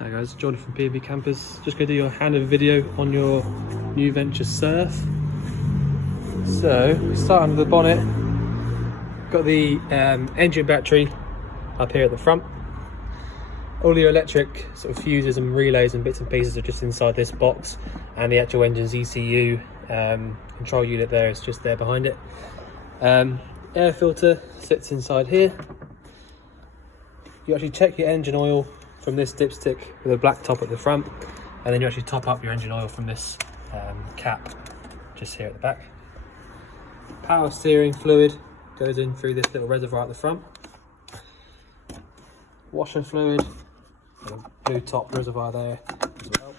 Hi guys, Jordan from P&B Campers. Just going to do your handover video on your NuVenture Surf. So, starting with the bonnet, got the engine battery up here at the front. All your electric sort of fuses and relays and bits and pieces are just inside this box, and the actual engine's ECU control unit there is just there behind it. Air filter sits inside here. You actually check your engine oil from this dipstick with a black top at the front, and then you actually top up your engine oil from this cap just here at the back. Power steering fluid goes in through this little reservoir at the front. Washer fluid, a blue top reservoir there as well.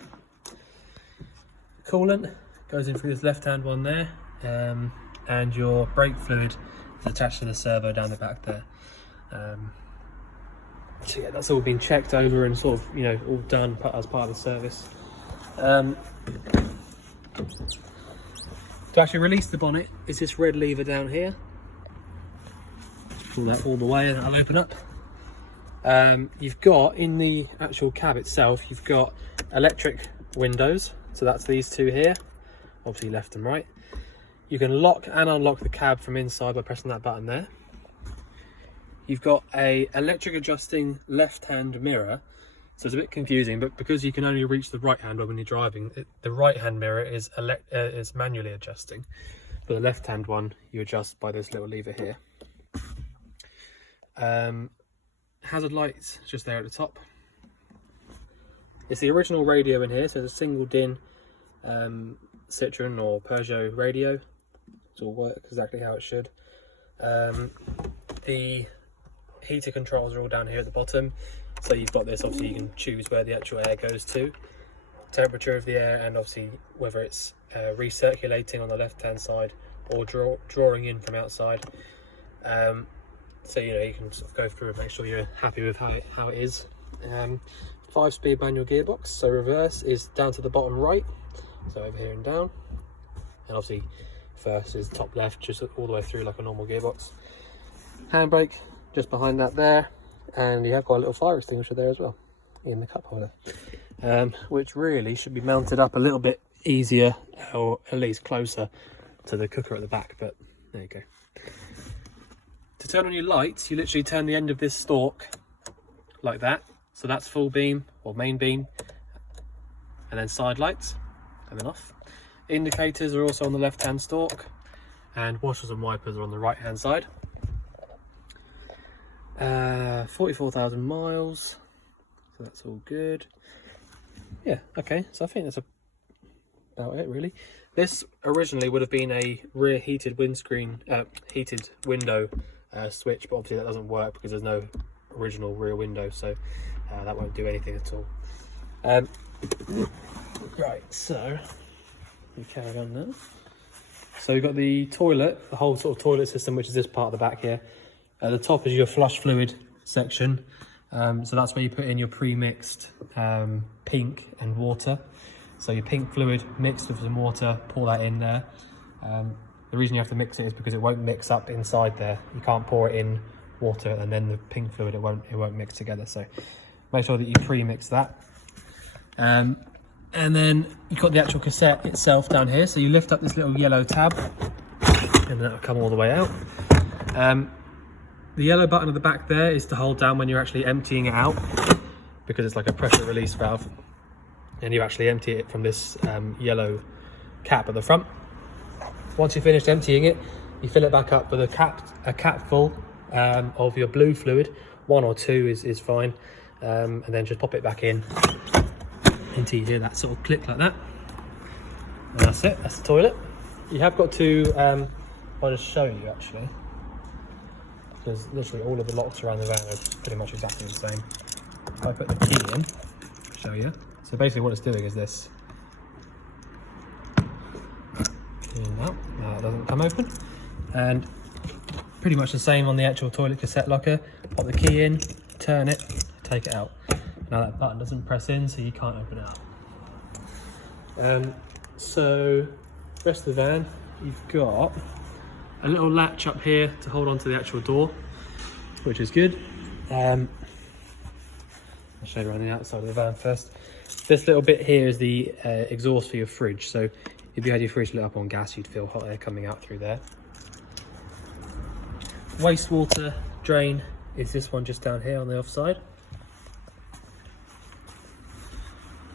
Coolant goes in through this left hand one there, and your brake fluid is attached to the servo down the back there. So yeah, that's all been checked over and sort of, you know, all done as part of the service. To actually release the bonnet is this red lever down here. Just pull that all the way and it'll open up. You've got, in the actual cab itself, you've got electric windows. So that's these two here, obviously left and right. You can lock and unlock the cab from inside by pressing that button there. You've got a electric adjusting left-hand mirror, so it's a bit confusing, but because you can only reach the right hand when you're driving, the right-hand mirror is manually adjusting, but the left-hand one you adjust by this little lever here. Hazard lights just there at the top. It's the original radio in here, so it's a single DIN Citroen or Peugeot radio. It's all works exactly how it should. The heater controls are all down here at the bottom, so you've got this, obviously you can choose where the actual air goes to, temperature of the air, and obviously whether it's recirculating on the left hand side or drawing in from outside. So you know, you can sort of go through and make sure you're happy with how it is. 5-speed manual gearbox, so reverse is down to the bottom right, so over here and down, and obviously first is top left, just all the way through like a normal gearbox. Handbrake just behind that there, and you have got a little fire extinguisher there as well in the cup holder, which really should be mounted up a little bit easier, or at least closer to the cooker at the back, but there you go. To turn on your lights, you literally turn the end of this stalk like that, so that's full beam or main beam, and then side lights, and then off. Indicators are also on the left hand stalk, and washers and wipers are on the right hand side. 44,000 miles, so that's all good. Yeah, okay, so I think that's about it really. This originally would have been a rear heated windscreen, heated window switch, but obviously that doesn't work because there's no original rear window, so that won't do anything at all. Right, so we carry on now. So we've got the toilet, the whole sort of toilet system, which is this part of the back here. At the top is your flush fluid section, so that's where you put in your pre-mixed pink and water. So your pink fluid mixed with some water, pour that in there. The reason you have to mix it is because it won't mix up inside there. You can't pour it in water and then the pink fluid, it won't mix together. So make sure that you pre-mix that. And then you've got the actual cassette itself down here. So you lift up this little yellow tab, and that'll come all the way out. The yellow button at the back there is to hold down when you're actually emptying it out, because it's like a pressure release valve, and you actually empty it from this yellow cap at the front. Once you've finished emptying it, you fill it back up with a cap full of your blue fluid. 1 or 2 is fine, and then just pop it back in until you hear that sort of click like that, and that's it. That's the toilet. You have got to I'll just show you actually, because literally all of the locks around the van are pretty much exactly the same. If I put the key in, I'll show you. So basically what it's doing is this. Now it doesn't come open. And pretty much the same on the actual toilet cassette locker. Pop the key in, turn it, take it out. Now that button doesn't press in, so you can't open it up. So rest of the van, you've got a little latch up here to hold on to the actual door, which is good. I'll show you around the outside of the van first. This little bit here is the exhaust for your fridge. So if you had your fridge lit up on gas, you'd feel hot air coming out through there. Wastewater drain is this one just down here on the offside.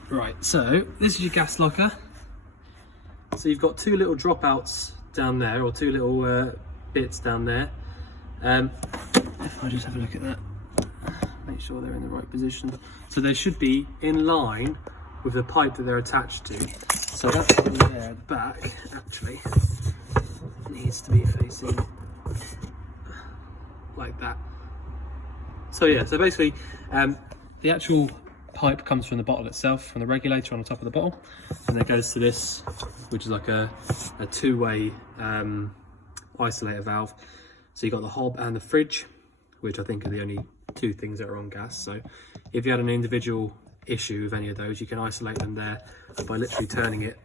Right, so this is your gas locker. So you've got two little dropouts down there, or two little bits down there. If I just have a look at that, make sure they're in the right position. So they should be in line with the pipe that they're attached to. So that's one there at the back, actually, needs to be facing like that. So yeah, so basically the actual pipe comes from the bottle itself, from the regulator on the top of the bottle, and then it goes to this, which is like a two-way isolator valve. So you've got the hob and the fridge, which I think are the only two things that are on gas. So if you had an individual issue with any of those, you can isolate them there by literally turning it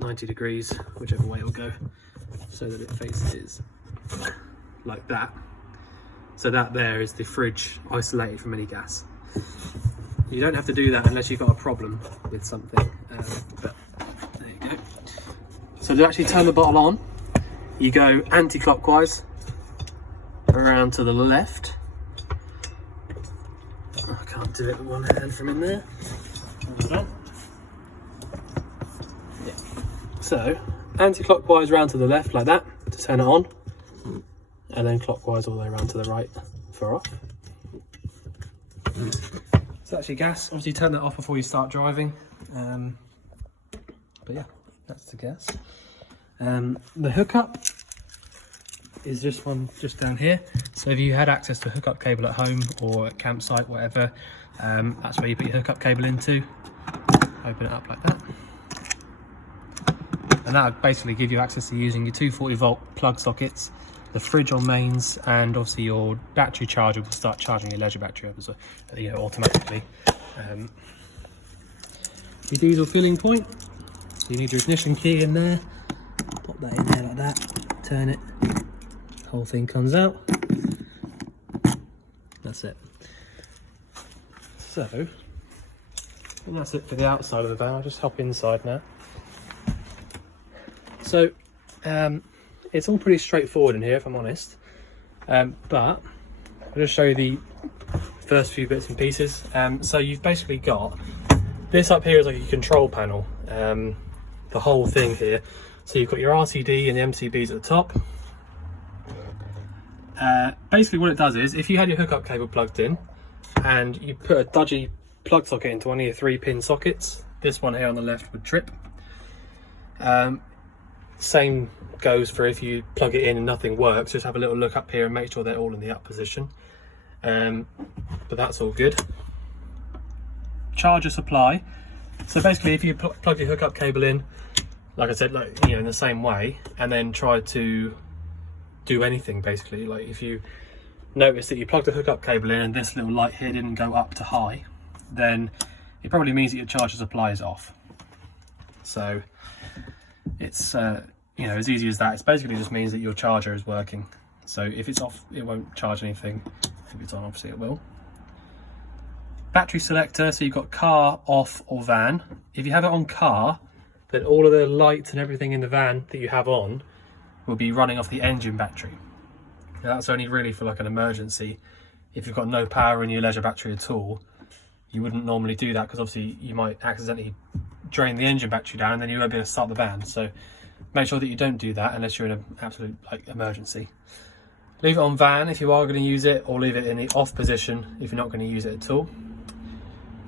90 degrees, whichever way it'll go, so that it faces like that. So that there is the fridge isolated from any gas. You don't have to do that unless you've got a problem with something, but there you go. So to actually turn the bottle on, you go anti-clockwise around to the left. I can't do it with one hand from in there. Hold on. Yeah. So anti-clockwise round to the left like that to turn it on, and then clockwise all the way around to the right for off. So that's your gas. Obviously turn that off before you start driving. But yeah, that's the gas. The hookup is this one just down here. So if you had access to a hookup cable at home or at campsite, whatever, that's where you put your hookup cable into. Open it up like that. And that would basically give you access to using your 240 volt plug sockets, the fridge on mains, and obviously your battery charger will start charging your leisure battery up as well, automatically. Your diesel filling point, so you need your ignition key in there. Pop that in there like that, turn it, the whole thing comes out. That's it. So, and that's it for the outside of the van. I'll just hop inside now. So, it's all pretty straightforward in here, if I'm honest, but I'll just show you the first few bits and pieces. So you've basically got this up here is like a control panel, the whole thing here. So you've got your RCD and the MCBs at the top. Basically what it does is, if you had your hookup cable plugged in and you put a dodgy plug socket into one of your 3-pin sockets, this one here on the left would trip. Same goes for if you plug it in and nothing works. Just have a little look up here and make sure they're all in the up position. But that's all good. Charger supply. So basically, if you plug your hookup cable in, like I said, in the same way, and then try to do anything, basically, like if you notice that you plugged the hookup cable in and this little light here didn't go up to high, then it probably means that your charger supply is off. So it's as easy as that. It basically just means that your charger is working. So if it's off, it won't charge anything. If it's on, obviously it will. Battery selector, so you've got car, off, or van. If you have it on car, then all of the lights and everything in the van that you have on will be running off the engine battery. Now that's only really for like an emergency. If you've got no power in your leisure battery at all, you wouldn't normally do that, because obviously you might accidentally drain the engine battery down and then you won't be able to start the van. So make sure that you don't do that unless you're in an absolute emergency. Leave it on van if you are going to use it, or leave it in the off position if you're not going to use it at all.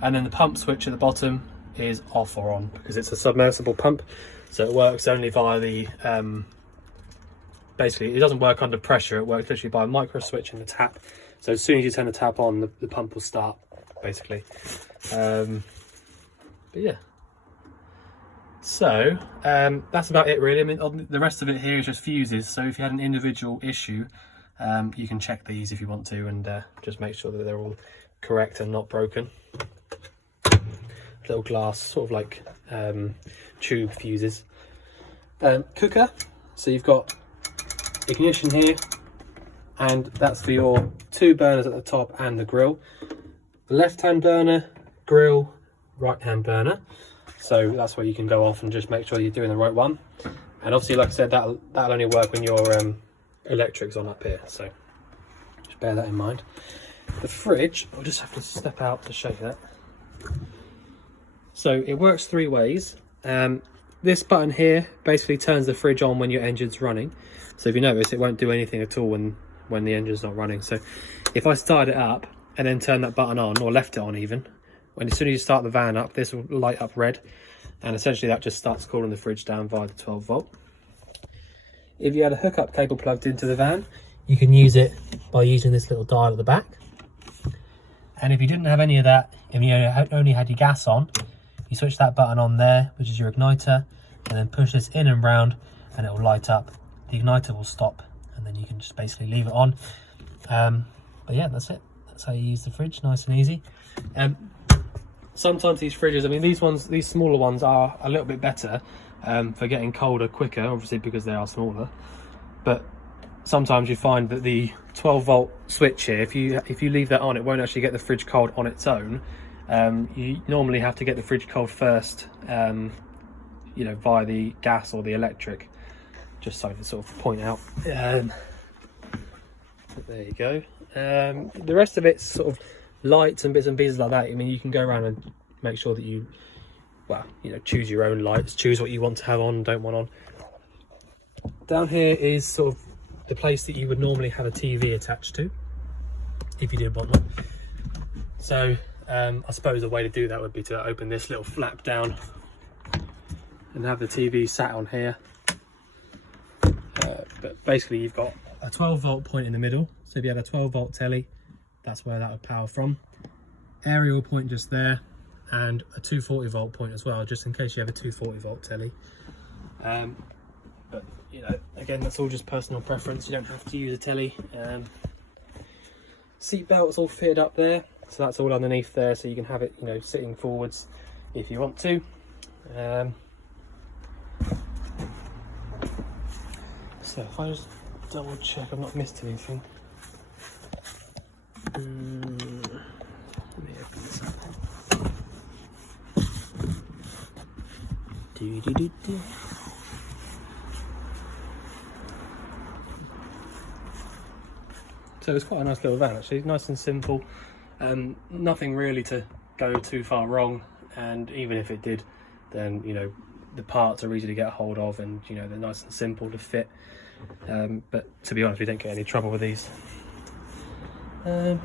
And then the pump switch at the bottom is off or on, because it's a submersible pump, so it works only via the basically it doesn't work under pressure. It works literally by a micro switch in the tap. So as soon as you turn the tap on, the pump will start, basically. But yeah, so that's about it really. I mean, the rest of it here is just fuses, so if you had an individual issue, you can check these if you want to, and just make sure that they're all correct and not broken. Little glass, sort of like tube fuses. Cooker, so you've got ignition here, and that's for your 2 burners at the top and the grill. left-hand burner, grill, right-hand burner. So that's where you can go off and just make sure you're doing the right one. And obviously, like I said, that'll only work when your electric's on up here. So just bear that in mind. The fridge, I'll just have to step out to show you that. So it works 3 ways. This button here basically turns the fridge on when your engine's running. So if you notice, it won't do anything at all when the engine's not running. So if I started it up and then turned that button on, or left it on even, as soon as you start the van up, this will light up red, and essentially that just starts cooling the fridge down via the 12 volt. If you had a hookup cable plugged into the van, you can use it by using this little dial at the back. And if you didn't have any of that, if you only had your gas on, you switch that button on there, which is your igniter, and then push this in and round, and it will light up. The igniter will stop, and then you can just basically leave it on. But yeah, that's it. That's how you use the fridge, nice and easy. Sometimes these fridges, I mean, these smaller ones are a little bit better for getting colder quicker, obviously because they are smaller. But sometimes you find that the 12 volt switch here, if you leave that on, it won't actually get the fridge cold on its own. You normally have to get the fridge cold first, you know, via the gas or the electric, just so to sort of point out. There you go. The rest of it's sort of lights and bits and pieces like that. I mean, you can go around and make sure that you, well, you know, choose your own lights, choose what you want to have on and don't want on. Down here is sort of the place that you would normally have a TV attached to, if you did want one. So I suppose the way to do that would be to open this little flap down and have the TV sat on here. But basically you've got a 12 volt point in the middle. So if you had a 12 volt telly, that's where that would power from. Aerial point just there, and a 240 volt point as well, just in case you have a 240 volt telly. But you know, again, that's all just personal preference. You don't have to use a telly. Seat belt's all fitted up there, so that's all underneath there, so you can have it, you know, sitting forwards if you want to. So if I just double check I've not missed anything. Let me open this up. So it's quite a nice little van actually, nice and simple. Nothing really to go too far wrong, and even if it did, then you know the parts are easy to get a hold of, and you know they're nice and simple to fit. But to be honest, we don't get any trouble with these. What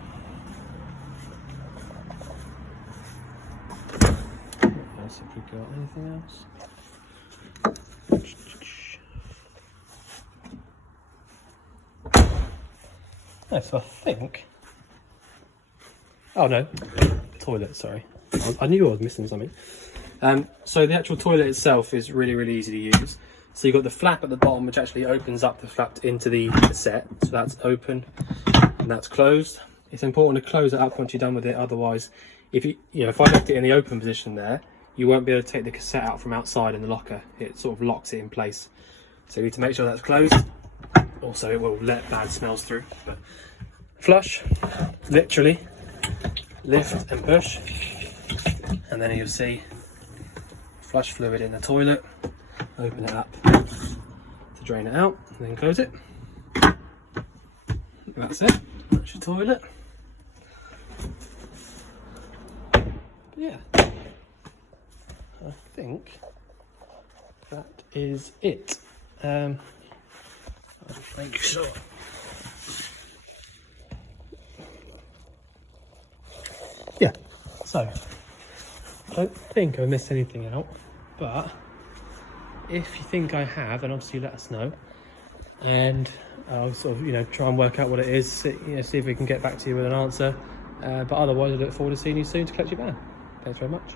else have we got? Anything else? No, so I think. Oh no, toilet. Sorry, I knew I was missing something. So the actual toilet itself is really easy to use. So you've got the flap at the bottom, which actually opens up the flap into the cassette. So that's open and that's closed. It's important to close it up once you're done with it. Otherwise, if if I left it in the open position there, you won't be able to take the cassette out from outside in the locker. It sort of locks it in place. So you need to make sure that's closed. Also, it will let bad smells through. But flush, literally, lift and push, and then you'll see flush fluid in the toilet. Open it up to drain it out, and then close it. That's it. That's your toilet. But yeah, I think that is it. I'll just make sure. Yeah, so I don't think I missed anything out, but if you think I have, then obviously let us know, and I'll sort of try and work out what it is, see if we can get back to you with an answer. But otherwise, I look forward to seeing you soon to collect your van. Thanks very much.